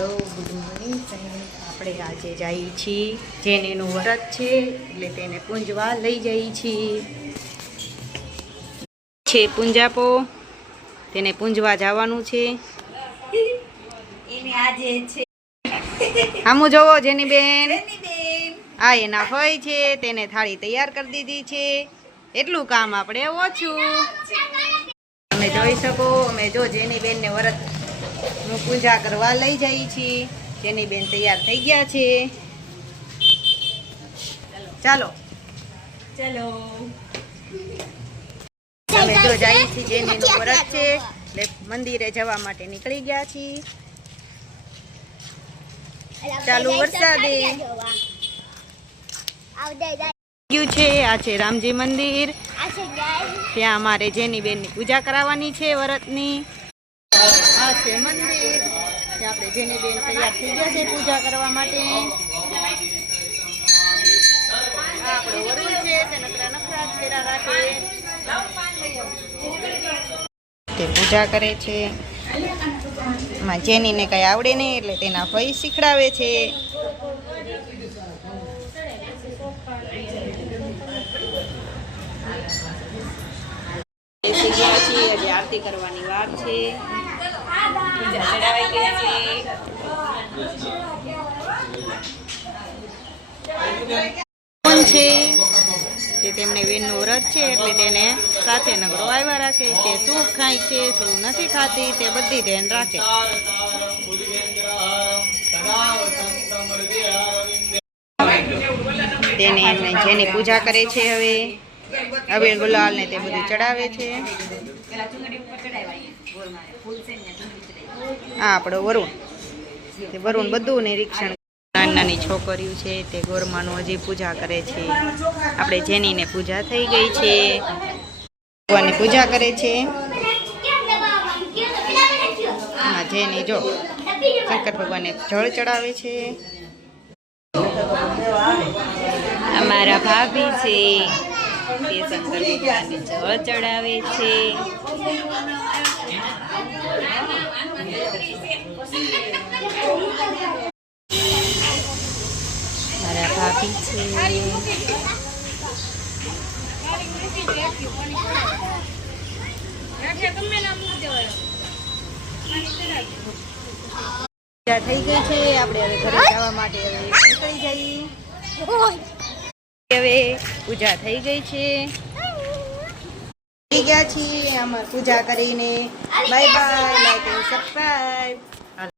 Hello good morning friend. આપણે આજે જઈએ છીએ જેનેનું વ્રત છે એટલે તેને પૂંજવા લઈ જઈએ છીએ પૂંજાપો તેને પૂંજવા જવાનું છે. એને આજે છે આમું જોવો જેની બેન આ એના ફઈ છે તેને થાળી તૈયાર કરી દીધી છે. એટલું કામ આપણે ઓછું. તમે જોઈ શકો અમે જો જેની બેનને વ્રત હું પૂજા કરવા લઈ જઈએ છીએ. જેની બેન તૈયાર થઈ ગયા છે. ચાલો ચલો અમે જો જઈએ છીએ જેનીનું વ્રત છે એટલે મંદિરે જવા માટે નીકળી ગયા છીએ. ચાલુ વરસાદે ગયું છે. આ છે રામજી મંદિર. ત્યાં અમારે જેની બેનની પૂજા કરાવવાની છે વ્રતની. આ છે મંદિર. ત્યાં આપણે જેની બેન તૈયાર થઈ ગયા છે પૂજા કરવા માટે. આ આપણો વરુણ છે તે નકરા નખરા ફેરા રાખે તે પૂજા કરે છે. એમાં જેનીને કઈ આવડે નહીં એટલે તેના ભાઈ શીખડાવે છે. હજી આરતી કરવાની વાર છે. પૂજા ચડાવાઈ ગઈ છે તે તેમને બેનનું વ્રત છે એટલે તેને સાથે નગરો આવ્યા રાખે છે. શું ખાય છે શું નથી ખાતી તે બધી ધ્યાન રાખે. તેને જેની પૂજા કરે છે. હવે અબીર ગુલાલ ને તે બધું ચડાવે છે. આ આપણો વરુણ તે વરુણ બધું નિરીક્ષણ. નાની નાની છોકરીઓ છે તે ગોરમાનું હજી પૂજા કરે છે. આપણે જેનીને પૂજા થઈ ગઈ છે. ભગવાનની પૂજા કરે છે. હા જેની જો શંકર ભગવાનને જળ ચડાવે છે. અમારા ભાભી છે તે શંકર ભગવાનને જળ ચડાવે છે. મારા ભાભી છે પૂજા થઈ ગઈ છે. આપણે હવે ઘરે જવા માટે હવે નીકળી જઈએ. હવે પૂજા થઈ ગઈ છે. થઈ ગયા છીએ આમાં પૂજા કરીને. Bye bye. Like and subscribe.